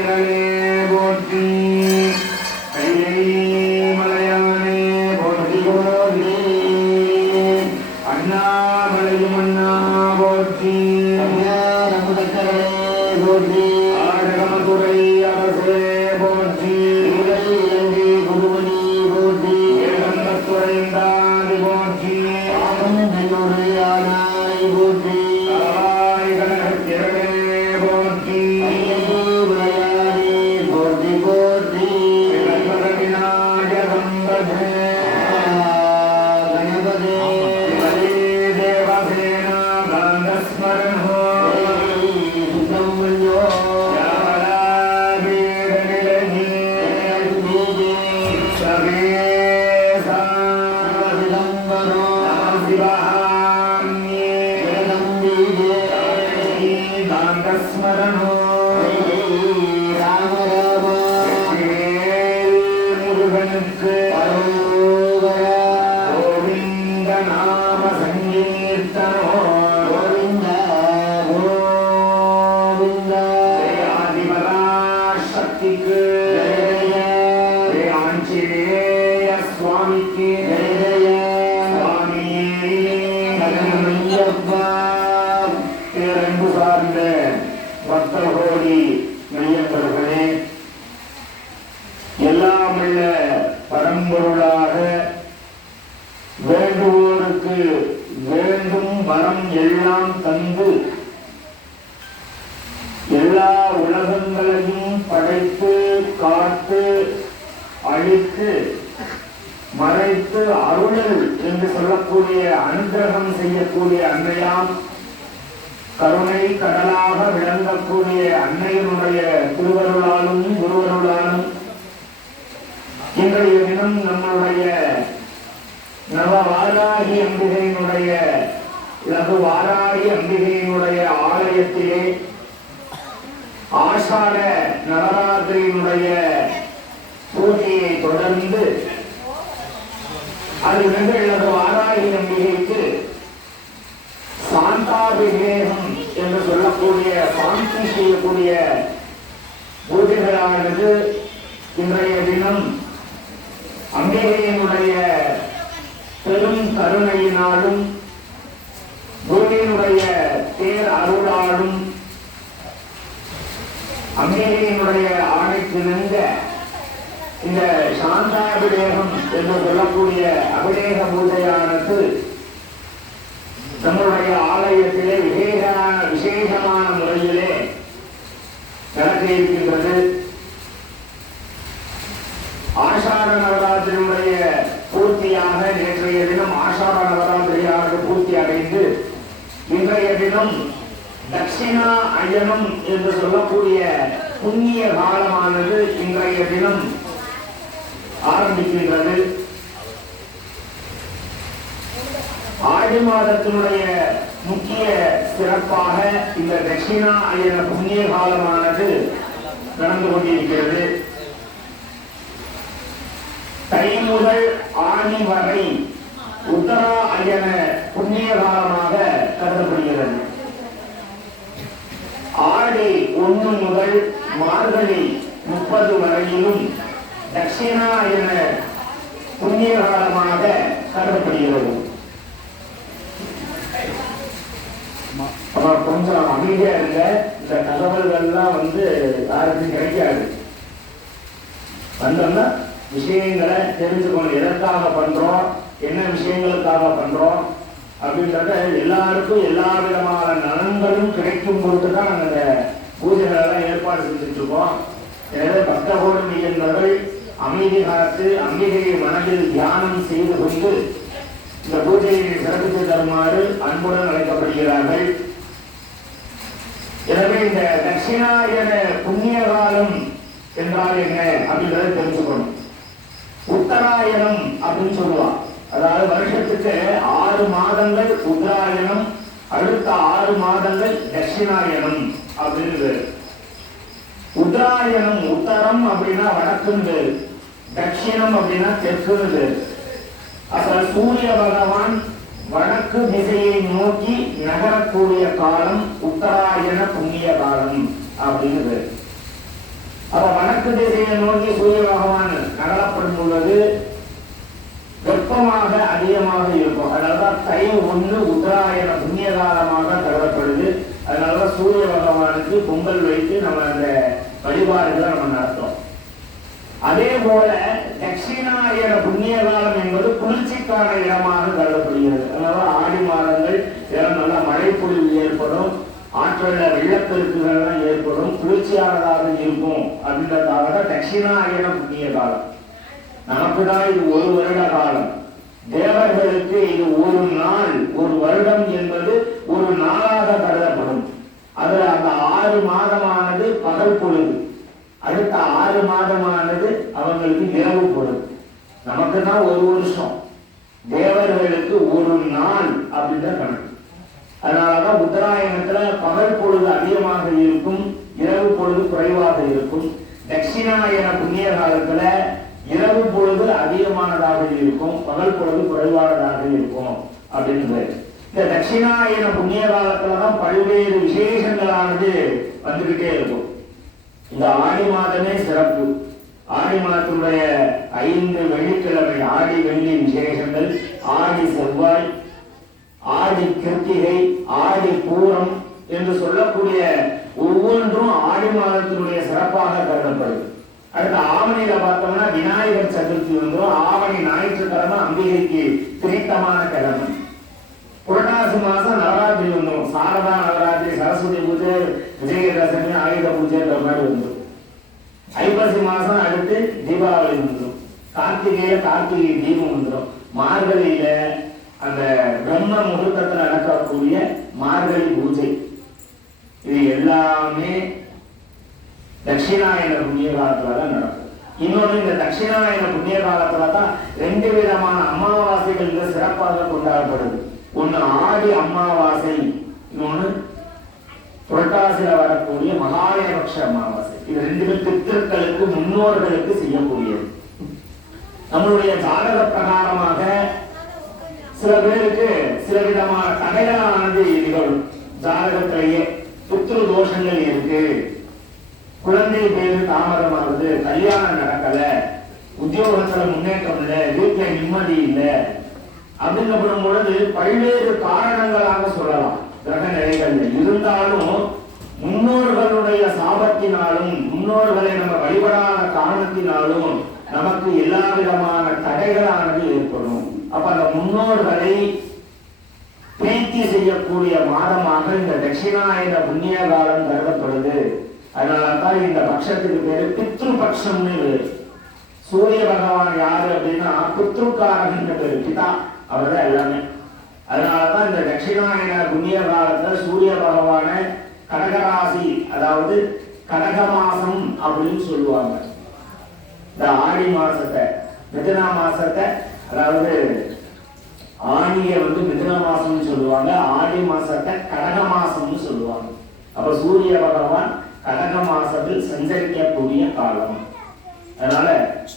திரளே போற்றி கையை மலையானே போற்றி போற்றி அண்ணாமலையும் அண்ணா போற்றி போற்றி ஆடகமதுரை அரசே போற்றி குருமணி போற்றி ஏகந்தத்துறைந்தாதி போற்றி ஆனாய் போற்றி எல்லாமுள்ள பரம்பொருளாக வேண்டுவோருக்கு வேண்டும் வரம் எல்லாம் தந்து எல்லா உலகங்களையும் படைத்து காத்து அழித்து மறைத்து அருளல் என்று சொல்லக்கூடிய அனுகிரகம் செய்யக்கூடிய அன்னையாம் கருணை கடலாக விளங்கக்கூடிய அன்னையினுடைய திருவருளாலும் குருவருளாலும் இன்றைய தினம் நம்முடைய நவவாராகி அம்பிகையினுடைய லகுவாராகி அம்பிகையினுடைய ஆலயத்திலே ஆஷாட நவராத்திரியினுடைய பூஜையை தொடர்ந்து அது லகுவாராகி அம்பிகைக்கு சாந்தாபிஷேகம் என்று சொல்லக்கூடிய சாந்தி செய்யக்கூடிய பூஜைகளானது இன்றைய தினம் அம்பிகையினுடைய பெரும் கருணையினாலும் குருவினுடைய பேர் அருளாலும் அம்பிகையினுடைய ஆணைக்கிணங்க இந்த சாந்தாபிஷேகம் என்று சொல்லக்கூடிய அபிஷேக பூஜையானது நம்முடைய ஆலயத்திலே விசேஷமான முறையிலே நடக்க இருக்கின்றது. ஆஷாட நவராத்திரியுடைய பூர்த்தியாக நேற்றைய தினம் ஆஷாட நவராத்திரியானது பூர்த்தி அடைந்து இன்றைய தினம் தட்சிணா அயனம் என்று சொல்லக்கூடிய புண்ணிய காலமானது இன்றைய தினம் ஆரம்பிக்கின்றது. ஆடி மாதத்தினுடைய முக்கிய சிறப்பாக இந்த தட்சிணா அயன புண்ணிய காலமானது நடந்து கொண்டிருக்கிறது. தை முதல் ஆணி வரை உத்தரா அயன புண்ணிய காலமாக கருதப்படுகிறது. ஆடி 1 முதல் மார்கழி 30 வரையிலும் தட்சிணாயன புண்ணிய காலமாக கருதப்படுகிறது. கொஞ்சம் அமைதியா இருக்க, இந்த தகவல்கள்லாம் யாருக்கும் கிடைக்காது. வந்தோம்னா விஷயங்களை தெரிஞ்சுக்கணும், எதற்காக பண்றோம், என்ன விஷயங்களுக்காக பண்றோம் அப்படின்றத எல்லாருக்கும் எல்லா விதமான நலன்களும் கிடைக்கும் பொழுது தான் நாங்கள் இந்த பூஜைகள் எல்லாம் ஏற்பாடு செஞ்சுட்டு இருக்கோம். எனவே பக்தகோடு மிகுந்தவர்கள் அமைதி காத்து அம்பிகையை மனதில் தியானம் செய்து கொண்டு இந்த பூஜையை சிறப்பித்து தருமாறு அன்புடன் அழைக்கப்படுகிறார்கள். எனவே இந்த தட்சிணாயன புண்ணிய காலம் என்றால் என்ன அப்படின்றத தெரிஞ்சுக்கணும். உத்தராயணம் அப்படின்னு சொல்லுவான், அதாவது வருஷத்துக்கு 6 மாதங்கள் உத்தராயணம், அடுத்த 6 மாதங்கள் தட்சிணாயணம் அப்படின்னு. உத்தராயணம் உத்தரம் அப்படின்னா வடக்குன்னு, தட்சிணம் அப்படின்னா தெற்குன்னு. அப்ப சூரிய பகவான் வடக்கு திசையை நோக்கி நகரக்கூடிய காலம் உத்தராயண புண்ணிய காலம் அப்படின்னு. அப்ப வடக்கு திசையை நோக்கி சூரிய பகவான் நகரப்படும் பொழுது வெப்பமாக அதிகமாக இருக்கும். அதனாலதான் தை 1 உத்தராயண புண்ணிய காலமாக கருதப்படுது. அதனாலதான் சூரிய பகவானுக்கு பொங்கல் வைத்து நம்ம அந்த வழிபாடுகளை நம்ம நடத்துறோம். அதே போல தட்சிணாயன புண்ணிய காலம் என்பது குளிர்ச்சிக்கான இடமாக கருதப்படுகிறது. அதனால ஆடி மாதங்கள் இதெல்லாம் நல்ல மழை பொழிவு ஏற்படும், ஆற்றல்ல வெள்ளப்பெருக்குகள்லாம் ஏற்படும், குளிர்ச்சியானதாக இருக்கும் அப்படின்றதாக தட்சிணாயன புண்ணிய காலம். நமக்குதான் இது ஒரு வருட காலம், தேவர்களுக்கு இது ஒரு நாள், ஒரு வருடம் என்பது ஒரு நாளாக கருதப்படும். அது அந்த 6 மாதமானது பகல் பொழுது, அடுத்த 6 மாதமானது அவங்களுக்கு இரவு பொழுது. நமக்கு தான் ஒரு வருஷம், தேவர்களுக்கு ஒரு நாள் அப்படின்ற கணக்கு. அதனாலதான் உத்தராயணத்துல பகல் பொழுது அதிகமாக இருக்கும், இரவு பொழுது குறைவாக இருக்கும். தட்சிணாயன புண்ணிய காலத்துல இரவு பொழுது அதிகமானதாக இருக்கும், பகல் பொழுது குறைவானதாக இருக்கும் அப்படின்னு. இந்த தட்சிணாயன புண்ணிய காலத்துலதான் பல்வேறு விசேஷங்களானது வந்துகிட்டே இருக்கும். இந்த ஆடி மாதமே சிறப்பு. ஆடி மாதத்துடைய 5 வெள்ளிக்கிழமை ஆடி வெள்ளி விசேஷங்கள், ஆடி செவ்வாய், ஆடி கிருத்திகை, ஆடி பூரம் என்று சொல்லக்கூடிய ஒவ்வொன்றும் ஆடி மாதத்தினுடைய சிறப்பாக கருதப்படுது. அடுத்த ஆவணியில பார்த்தோம்னா விநாயகர் சதுர்த்தி வந்துடும். ஆவணி ஞாயிற்றுக்கிழமை அம்பிகைக்கு பிரித்தமான கிழமை. புரட்டாசி மாசம் நவராத்திரி வந்துடும். சாரதா நவராத்திரி, சரஸ்வதி பூஜை, விஜயதசமி, ஆயுத பூஜைன்ற மாதிரி வந்துடும். ஐப்பசி மாசம் அடுத்து தீபாவளி வந்துடும். கார்த்திகையில கார்த்திகை தீபம் வந்துடும். மார்கழியில அந்த பிரம்ம முகூர்த்தத்தில் நடக்கக்கூடிய மார்கழி பூஜை. இது எல்லாமே தட்சிணாயன புண்ணிய காலத்துலதான் நடக்கும். இன்னொன்று, இந்த தட்சிணாயன புண்ணிய காலத்துலதான் 2 விதமான அமாவாசைகள் சிறப்பாக கொண்டாடப்படுது. ஒண்ணு ஆடி அமாவாசை, இன்னொன்னு புரட்டாசில வரக்கூடிய மகாலயபக்ஷ அமாவாசை. இது 2 பித்திருக்களுக்கு, முன்னோர்களுக்கு செய்யக்கூடியது. நம்மளுடைய ஜாதக பிரகாரமாக சில பேருக்கு சில விதமான தடைகளானது நிகழும். ஜாதகத்திலேயே பித்ரு தோஷங்கள் இருக்கு, குழந்தை பேரு தாமதமாகுது, கல்யாணம் நடக்கல, உத்தியோகத்துல முன்னேற்றம் இல்லை, வீட்டுல நிம்மதி இல்லை அப்படிங்கப்படும் பொழுது பல்வேறு காரணங்களாக சொல்லலாம் கிரக நிலைகள். இருந்தாலும் முன்னோர்களுடைய சாபத்தினாலும், முன்னோர்களை நம்ம வழிபடாத காரணத்தினாலும் நமக்கு எல்லா விதமான தடைகளானது ஏற்படும். அப்ப அந்த முன்னோர்களை பிரீத்தி செய்யக்கூடிய மாதமாக இந்த தட்சிணாயன புண்ணிய காலம் கருதப்படுது. அதனாலதான் இந்த பட்சத்துக்கு பேரு பித்ரு பட்சம்னு பேரு. சூரிய பகவான் யாரு அப்படின்னா பித்ருக்காரன் பேரு, பிதா, அவர்தான் எல்லாமே. அதனாலதான் இந்த தட்சிணாயன புண்ணிய காலத்துல சூரிய பகவான கடகராசி, அதாவது கடக மாசம் அப்படின்னு சொல்லுவாங்க. இந்த ஆடி மாசத்தை, மிதுன மாசத்தை, அதாவது ஆடிய மிதுன மாசம்னு சொல்லுவாங்க, ஆடி மாசத்தை கடக மாசம்னு சொல்லுவாங்க. அப்ப சூரிய பகவான் கடக மாசத்தில் சஞ்சரிக்கக்கூடிய காலம். அதனால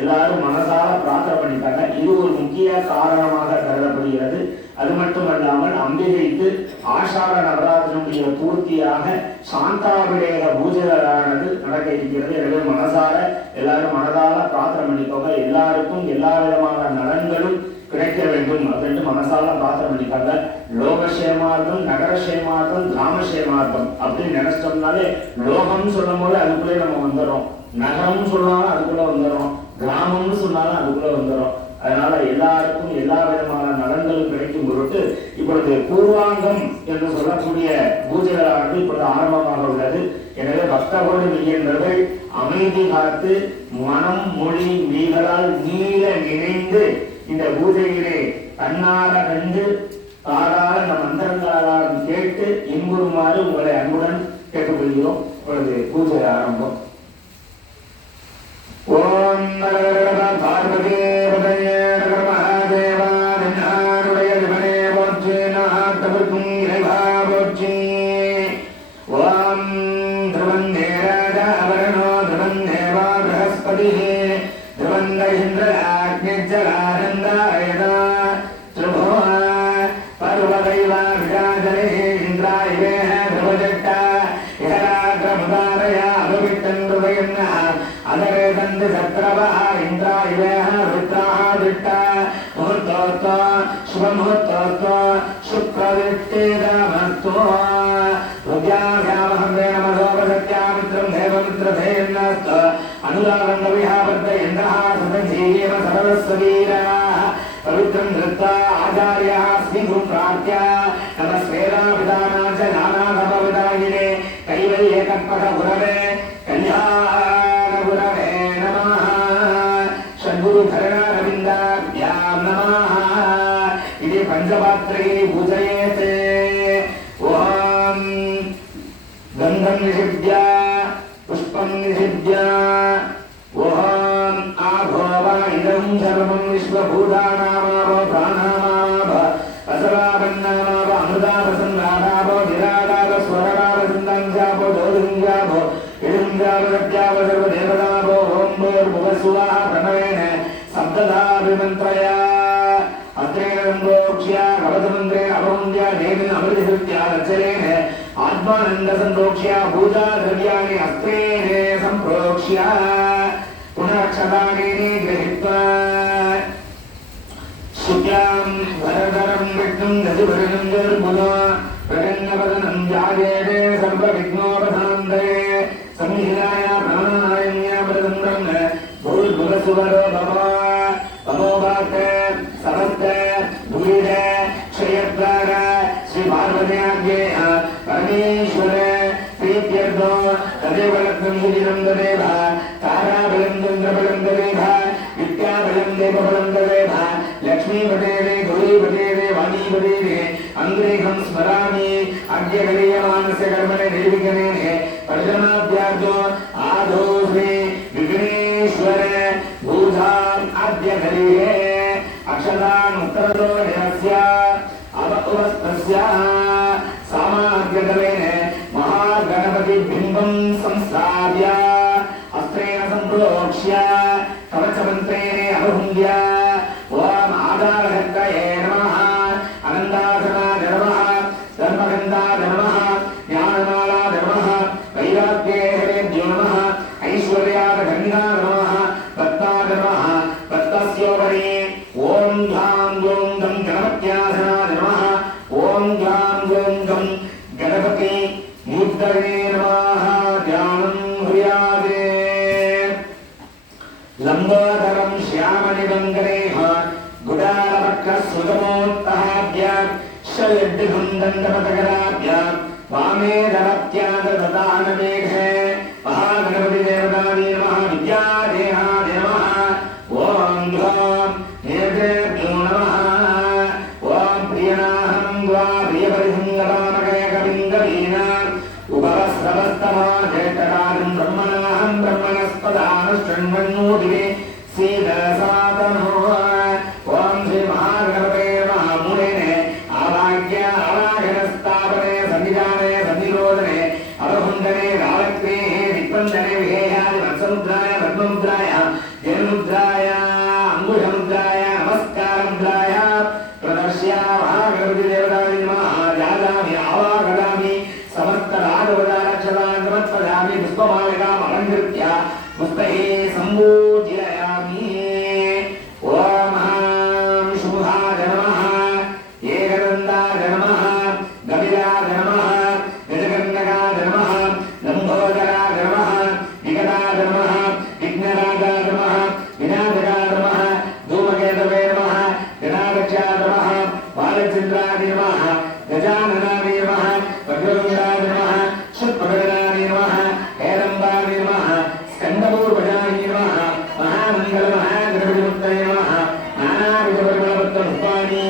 எல்லாரும் மனசார பிரார்த்தனை பண்ணிட்டாங்க. இது ஒரு முக்கிய காரணமாக கருதப்படுகிறது. அது மட்டுமல்லாமல் அம்பிகைக்கு ஆஷாட நவராத்திரியுடைய பூர்த்தியாக சாந்தாபிடேக பூஜைகளானது நடக்க இருக்கிறது. எனவே மனசார எல்லாரும் மனதார பிரார்த்தனை பண்ணிக்கோங்க. எல்லாருக்கும் எல்லா விதமான நலன்களும் கிடைக்க வேண்டும் அப்படின்னு மனசால பிரார்த்தனை பண்ணிக்காங்க. லோகசேமார்த்தம், நகரசேமார்த்தம், கிராமசேமார்த்தம் அப்படின்னு நினைச்சோம்னாலே லோகம் சொல்லும் போது அதுக்குள்ளே நம்ம வந்துடும், நகரம் சொன்னாலும் அதுக்குள்ள வந்துடும், கிராமம்னு சொன்னாலும் அதுக்குள்ள வந்துடும். அதனால எல்லாருக்கும் எல்லா விதமான நலன்களும் கிடைக்கும் பொருட்டு இப்பொழுது பூர்வாங்கம் என்று சொல்லக்கூடிய பூஜைகளானது இப்பொழுது ஆரம்பமாக உள்ளது. எனவே பக்தர்களோடு மிகின்றவர்கள் அமைதி காத்து மனம், மொழி, மெய்களால் நீள நினைந்து இந்த பூஜையிலே தன்னார கண்டு காதார இந்த மந்திரங்களாலும் கேட்டு இன்புறுமாறு உங்களை அன்புடன் கேட்டுக்கொள்கிறோம். இப்பொழுது பூஜை ஆரம்பம். ஓம் பார்வதி மகாதேவாருடைய சிவனே போற்றி, நாட்டவர்க்கும் இறைவா போற்றி. ஓம் திருவந்தே ராஜாவரணோ திருவந்தேவா பிரகஸ்பதி திருவந்த இந்திர ஆக்ஞானந்தாயதா திருபோ பர்வதைவா விராஜலே இந்திராய திருவஜட்டா இஹராக்ரமுதாரயா अभिविट्टन्हृदयन् अदरेदन्ति सत्रवः इन्द्रायवेह वृत्राः दिट्ट मुहूर्तोऽस्त शुभमुहूर्तोऽस्त शुक्रदिष्टेदमस्तु रुद्याभ्यामहं नमसोपसत्यामित्रं देवमित्रधेयन्नस्त अनुरागं कविहावर्धयन्तः सुतञ्जीवेम सरस्वतीराः पवित्रं धृत्वा आचार्यः श्रीगुरुं प्रार्थ्य नमस्वेदापितानां च नानाधमविदायिने कैवल्यकल्पकगुरवे कल्याणगुरवे नमः षड्गुरुचरणारविन्दाभ्यां नमः इति पञ्चपात्रैः पूजयेते ॐ गन्धं निषिध्य पुष्पं निषिध्य ॐ आभोव इदं सर्वं विश्वभूतानामावो प्राणामाव असरावन्नामाव अमृतावसन्नादावो विराडाव स्वरडावसन्दांजावो दोदुञ्जावो इदुञ्जावो सत्यावो सर्वदेवतावो ॐ भूर्भुवस्सुवः प्रणवेन सप्तधाभिमन्त्रया अत्रेण संप्रोक्ष्य कवचमन्त्रेण अपमुञ्ज्य देवीन् अमृतहृत्या रचलेन आत्मानन्दसंप्रोक्ष्य पूजाद्रव्याणि अस्त्रेण संप्रोक्ष्य पुनरक्षतानि गृहीत्वा शुक्लां भरधरं विष्णुं दधिवर्णं जर्मुना प्रसन्नवदनं ध्यायेते सर्वविघ्नोपशान्तये संहिताय प्राणायाम्या प्रदन्दं भूर्भुवस्सुवरो भव तमोभाते समस्ते भूरिदे क्षयद्वार श्रीपार्वत्याज्ञेय परमेश्वरे प्रीत्यर्थो तदेव लग्नं सुदिनं तदेव ताराबलं चन्द्रबलं तदेव विद्याबलं देवबलं तदेव लक्ष्मीपतेरे गौरीपतेरे वाणीपतेरे अङ्ग्रेहं स्मरामि अद्य कलीयमानस्य कर्मणे निर्विघ्नेन परिजनाद्यार्जो आदौ श्री विघ्नेश्वरे भूधाम् अद्य कलिये अक्षतान् उत्तरतो निरस्य अवस्तस्य सामाग्यतलेन महागणपतिबिम्बं संस्थाप्य हस्तेन सम्प्रोक्ष्य कवचमन्त्रेण अवहुञ्ज्य ॐ आधारहर्तये नमः अनन्तासनाय नमः धर्मगन्धाय नमः ज्ञानमालाय नमः वैराग्येभ्यो नमः ऐश्वर्याय गङ्गाय नमः भक्ताय नमः भक्तस्योपरि ॐ ध्यां ॐ गं गणपत्यासनाय नमः ॐ ध्यां ॐ गं गणपति मूर्तये नमः ध्यानं हृयादे लम्बोदरं श्यामनिबङ्गरेह गुडालवक्रस्वगमोत्तहाभ्यां शयड्डुन्दन्दपतकराभ्यां वामे धरत्याददानमेघे महागणपतिदेवतायै नमः विद्यादेहाय नमः ॐ ध्वां नेत्रेभ्यो नमः ॐ प्रियनाहं द्वा प्रियपरिसङ्गवामकयकविन्दवीनाम् उपवस्त्रवस्तमा जेष्ठकालं ब्रह्मणाहं ब्रह्मणस्पदानुष्ठन्वन्नोदिवे सीदसातनो ॐ श्री महागणपते नमः मूलेन आवाह्य आवाहनस्थापने सन्निधाने सन्निरोधने अवहुण्डने रालक्रेः दिक्पन्दने विहेयाय वत्समुद्राय पद्ममुद्राय जयमुद्राय अङ्गुशमुद्राय नमस्कारमुद्राय प्रदर्श्य महागणपतिदेवतायै नमः जादामि आवाहयामि समस्तराजवदारक्षदान्तमत्पदामि पुष्पमालिकाम् अलङ्कृत्य पुष्पैः सम्पूजयामि ॐ ह्रां शुभाय नमः एकदन्ताय नमः गविराय नमः गजकर्णकाय नमः लम्बोदराय नमः विकटाय नमः विघ्नराजाय नमः विनायकाय नमः धूमकेतवे नमः गणाध्यक्षाय नमः बालचन्द्राय नमः गजाननाय नमः वक्रतुण्डाय नमः शुक्लभद्राय नमः हेरम्बाय नमः स्कन्दपूर्वजाय नमः महामङ्गलमहागणपतिमूर्तये नमः नानाविधपरिमलपत्रपुष्पाणि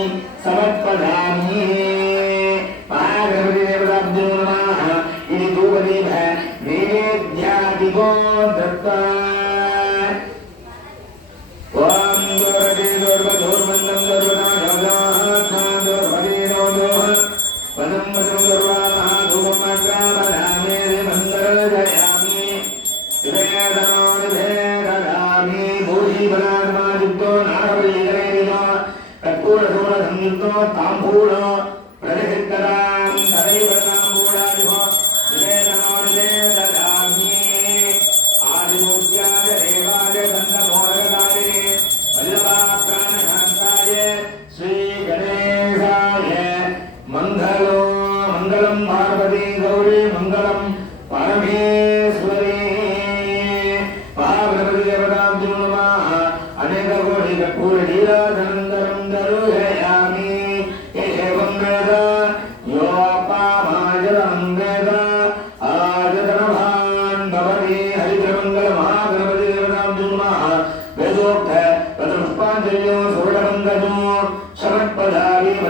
समर्पयामि महागणपतिदेवताभ्यो नमः इति धूपदीप नैवेद्यादिको दत्त्वा ॐ दोरते दोर्वधोर्मन्दं दोर्वदागदात्मादोर्वदेनोदोः वदं वदं दोर्वामः धूपमग्रामरामे मन्दरजयामि निवेदनामि भूषीफलात्मायुक्तो नागवलीकरेणो कर्पूरशूलसंयुक्तो ताम्बूलो प्रतिसिद्धतां तदैव ताम्बूलादिभो निवेदनामि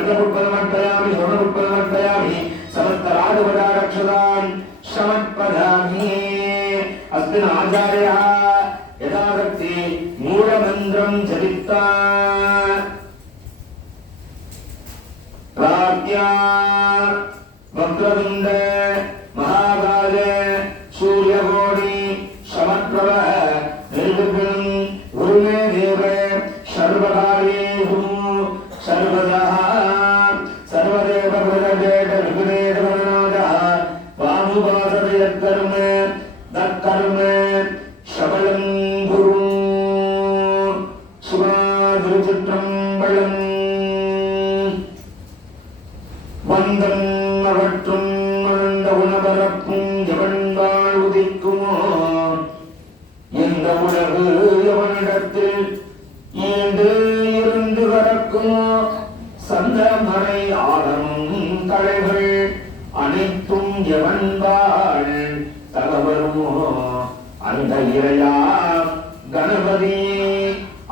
अर्घपुष्पमर्पयामि स्वर्णपुष्पमर्पयामि समस्तराजपदारक्षतान् समर्पयामि अस्मिन् आचार्यः यथाशक्ति मूलमन्त्रं जपित्वा प्रार्थ्या वक्रतुण्ड महाकाय सूर्यकोटि समप्रभ निर्विघ्नं गुरु मे देव सर्वकार्येषु सर्वदा सर्वदेव प्रजडेत विघ्नेत गणनाथः वामुपासते यत्कर्म तत्कर्म सबलं गुरु सुभाद्रुचित्रम्बलं वन्दं அவற்றும் மணந்த உணவரப்பும் எவன் வாழ்வுதிக்குமோ இந்த உலகு எவனிடத்தில் ஈண்டு இருந்து வரக்குமோ சந்தமரை ஆடமும் கலைகள் அனைத்தும் எவன் வாழ் தகவலுமோ அந்த இறையாம் கணபதியே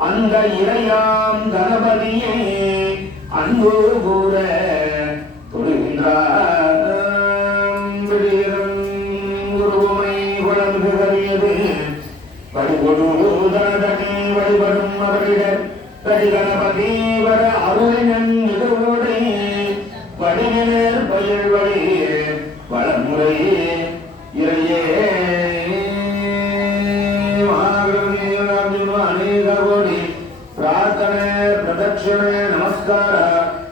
அந்த இறையாம் கணபதியே அன்பு கூற வழிபடும் அவரிடம் கணபதி வர அருளினன் இதுவோடை வடிவினர் பயிர் வழி வளமுறையே இறையே அநேக கோடி பிரார்த்தனை பிரதட்சிணை நமஸ்கார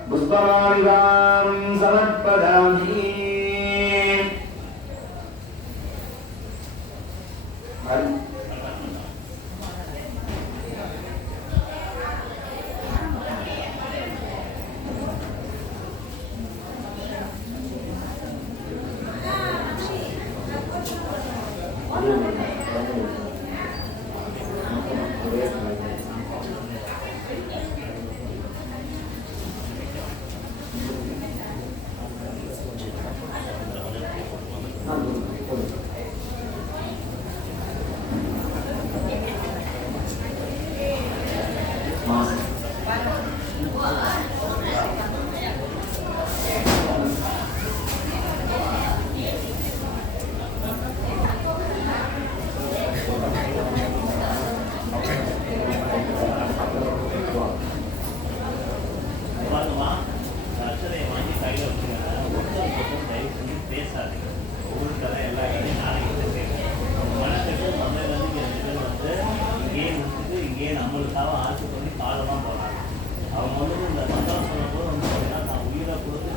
புஷ்பமாலிகாம் சமர்ப்பதாமி. நம்மளுக்காக ஆட்சி பண்ணி காலமாக போகிறாங்க. அவங்க வந்து இந்த மந்திரம் சொல்லும்போது வந்து பார்த்தீங்கன்னா நான் உயிரை கொடுத்து